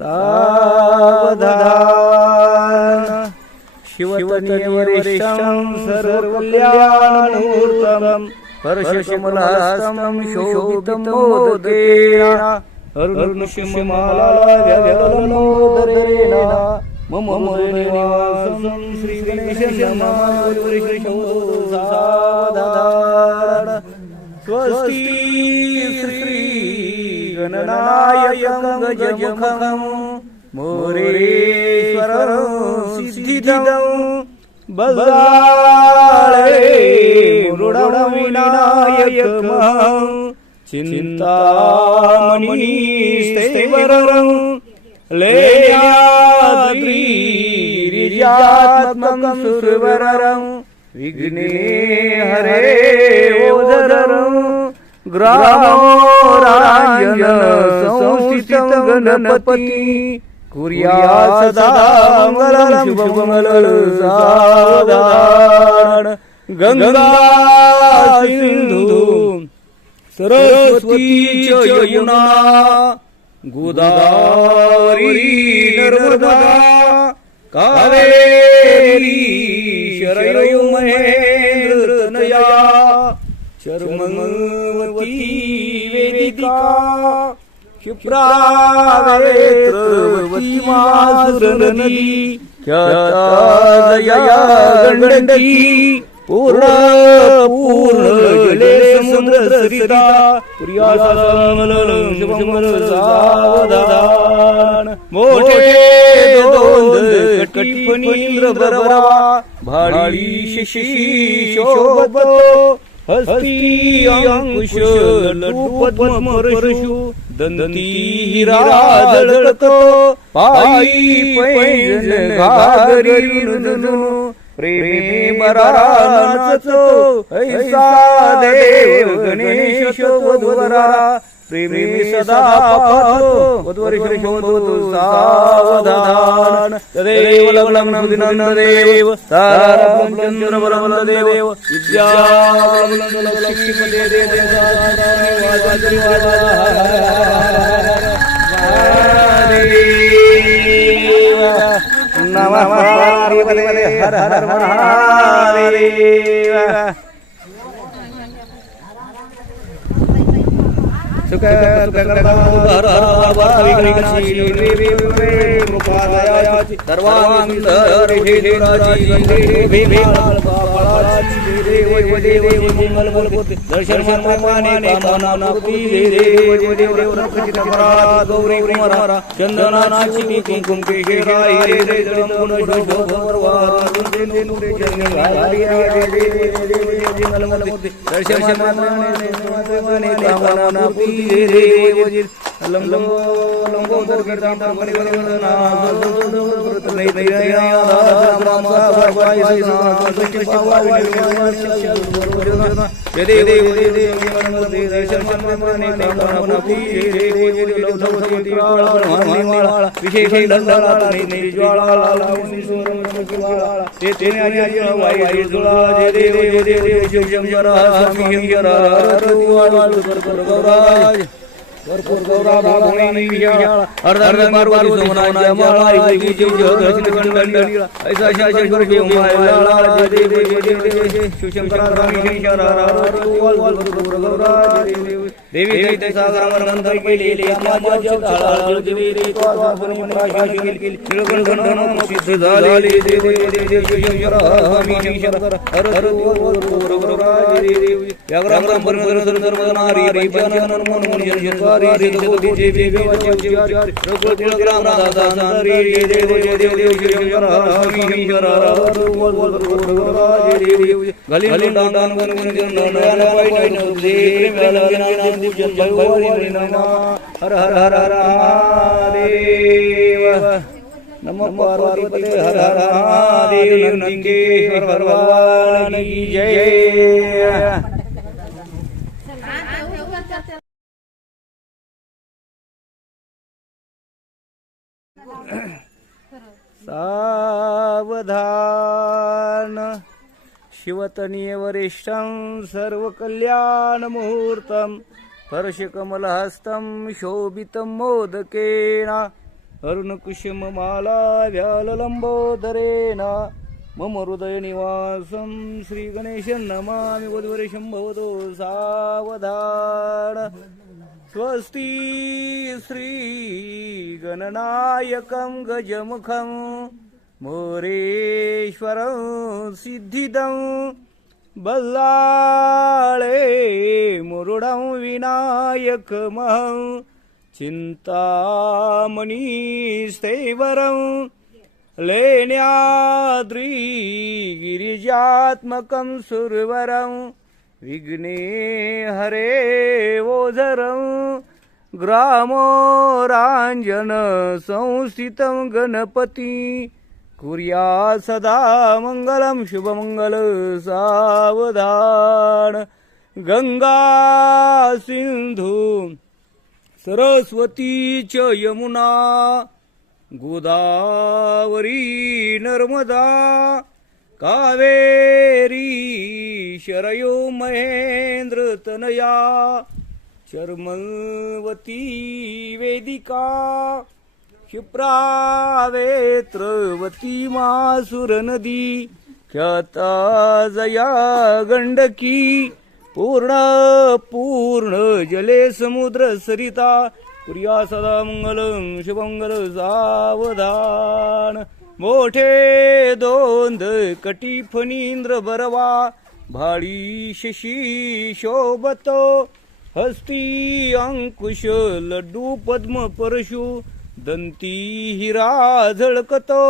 सावधान शिवतनीवरिष्ठं सर्वकल्याणमुहूर्तं हर्षकमलहस्तं शोभितं मोदकेन हर्षमालाव्यवलम्बोदरेण मम निवासं श्रीगणेशं सावधान गणनायकं गजमुखं मोरेश्वरं सिद्धिदं बल्लाळे मृडविनायकमहं चिन्तामणिस्तेवरं लेयाद्रिरिजात्मकं सुरवरं विघ्ने हरे ओदरं ग्रामो ग्रामोराजन संस्थितं गणपती। कुर्या सदा मंगल शुभमंगल साधारण गंगा सिंधू सरस्वती च यमुना गोदावरी नर्मदा कावेरी शरयू महेंद्र नया चर्मवती वेदिका क्षिप्रावेत्रवती मासुर नदी ख्यातादया गंडकी पूर्ण पूर्ण जले समुद्र सरिता प्रियासमललं सावधान मोठे दोंद कटिफणींद्र बरवा भाळी शिशी शोभतो. हस्ती अंकुश लटू दंती हिरा पायी पैंजन घागरी प्रेमी ऐसा देव गणेश वधुवरा प्रेमी सदा पाहतो वधुवरी श्री शोधतो सावधान तदेव लग्नं बुधिनंद देव तारापं चंद्र बलवल देव विद्या लक्ष्मीपदे देव नमः पार्वती हर हर महादेव सुख सुख करतां हर हर भाविकशी कृपादयाची सर्वांगी हरिराजी भे भे देव देव मंगल बोलते दर्शन माने कामना पूर्ती देव देव देव रक्षित करा गौरी कुमारा चंदनाची कुंकुम केशरा दर्शन माने कामना स्वामी शंकर गौराज भरपूर गौरा भागवणी विशाळ अर्ध अर्ध पार्वती सोमनाच्या माळा की जीव जग दर्शन कंडली ऐसा शाशन कर जीव मायला जय देव जय देव जय जय शिवशंकर स्वामी शंकर हर वाल वाल भरपूर गौरा जय देव देवी दैत्य सागर मंथन केलेले माझ्या ताळा देवी रे तो आपण प्राशन केली निळकंठ गंधन सिद्ध झाले देव देव देव देव शिवशंकर स्वामी शंकर हर हर वाल भरपूर गौरा जय देव सावधान शिवतनीय वरिष्ठं सर्वकल्याणमुहूर्तं हर्षकमलहस्तं शोभितं मोदकेन अरुणकुशममालाव्याललम्बोदरेण मम हृदयनिवासं श्रीगणेशं नमामि वधुवरे भवतो सावधान। स्वस्ति श्रीगणनायकं गजमुखं मोरेश्वरं सिद्धिदं बल्लाळे मुरुडं विनायकमहं चिन्तामणिस्थैवरं लेण्याद्री गिरिजात्मकं सुरवरं विघ्ने हरे ओझरं ग्रामोराञ्जन संस्थितं गणपति। कुर्या सदा मङ्गलं शुभमङ्गल सावधान। गङ्गा सिन्धु सरस्वती च यमुना। गोदावरी नर्मदा। कावेरी शरयो महेंद्र तनया चर्मवती वेदिका क्षिप्रावेत्रवती मासुर नदी ख्याता जया गंडकी पूर्ण पूर्ण जले समुद्र सरिता प्रिया सदा मंगलं शुभंगल सावधान मोठे दोंद कटी फणींद्र बरवा भाळी शशी शोभतो हस्ती अंकुश लड्डू पद्म परशु दंती हिरा झळकतो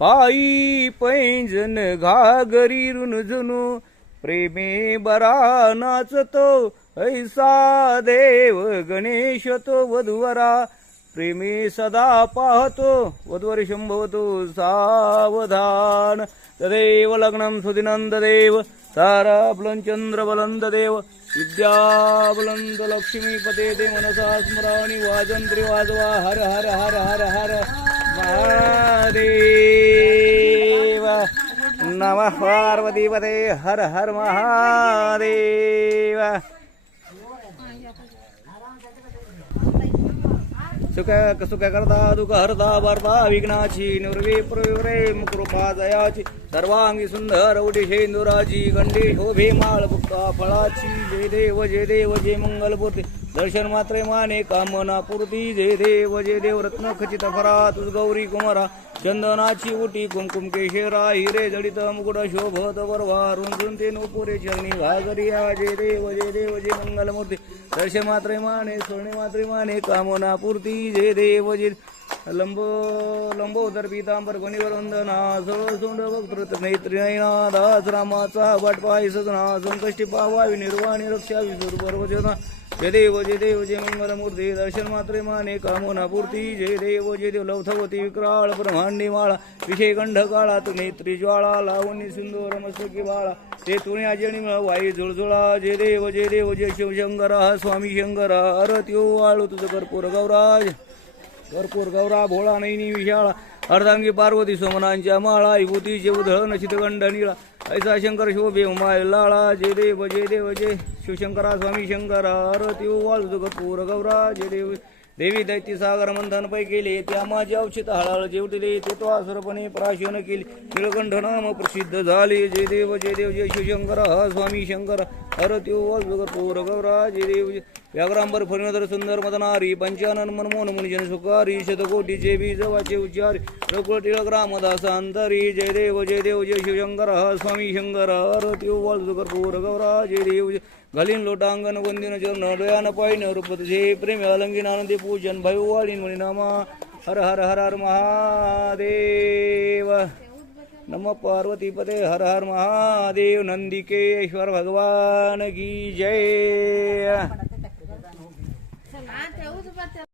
पायी पैंजन घागरी रुणझुनु प्रेमे बरा नाचतो ऐसा देव गणेश तो वधुवरा प्रेमी सदा पाहतो. वधुवर शंभवतो सावधान. तदेव लग्नं सुदिनं तदेव ताराबलं चंद्रबलं तदेव लक्ष्मीपते ते मनसा स्मराणी वाजन्त्रि वाजवा. हर हर हर हर हर. महादेव. नमः पार्वतीपते. हर हर महादेव. सुख सुख करता दुःख हरता भरता विघ्नाची नुर्वी प्रविरे कृपा दयाची। सर्वांगी सुंदर उडी शेंदुराची गंडी शोभे माळ बुक्का फळाची। जय देव जय देव जय मंगलपूर्ती दर्शन मात्रे माने कामना पूर्ती जे देव जे देव रत्न खचित फरा तुझ गौरी कुमारा चंदनाची उटी कुमकुम केशरा हिरे जडित मुकुट शोभत वरवा रुंजून नोपुरे चरणी घागरिया जे देव जे देव जय मंगलमूर्ती दर्शन मात्रे माने सोने मात्रे माने कामना पूर्ती जे देव जय लंब लंबोदर पीतांबर गुणीवर वंदना सुंड सोंड वक्तृत मैत्रिणा दास रामाचा वाट पाय सजना संकष्टी पावावी निर्वाणी रक्षावी पर्वजना जय देव जय देव जय मंगलमूर्ती दर्शन मात्रे माने कामना जय देव जय देव लवथवती विक्राळ ब्रह्मांडी माळा विषय गंध काळात तुम्ही त्रिज्वाळा लावणी सिंदूर मस्तकी बाळा ते तुणे अजणी वाई झुळझुळा जय देव जय देव जय शिवशंकरा स्वामी शंकरा अरत्यो हो, वाळू आळू तुझं कर्पूर गौराज कर्पूर गौरा भोळा नैनी विशाळा अर्धांगी पार्वती सोमनांच्या माळा विभूतीचे उधळण चितगंड निळा ऐसा शंकर शोभे उमाय लाळा जय देव जय देव जय शिवशंकरा स्वामी शंकर आरती वाळ कर्पूर गौरा देव देवी दैत्य सागर मंथन पै केले त्या माझे औषध हळाळ जेवटले ते तो आसुरपणे प्राशन केले निळकंठ नाम प्रसिद्ध झाले जय देव जय देव जय शिवशंकर हा स्वामी शंकर हरती कर्पूर गौरा जय देव व्याघ्रांबर फणीधर सुंदर मदनारी पंचानन मनमोहन मुनिजन सुकारी शतकोटीचे बीजवाचे उच्चारी रकुळ टिळक रामदास अंतरी जय देव जय देव जय शिवशंकर स्वामी शंकर हरती कर्पूर गौरा जय देव जय घालीन लोटांगण वंदिन चरण डोयान पायन रूपत जे प्रेम अलंगीन आनंदी पूजन भय वाळीन मुनी नामा। हर हर हर हर महादेव। नम पार्वतीपते हर हर महादेव नंदिकेश्वर भगवान की जय।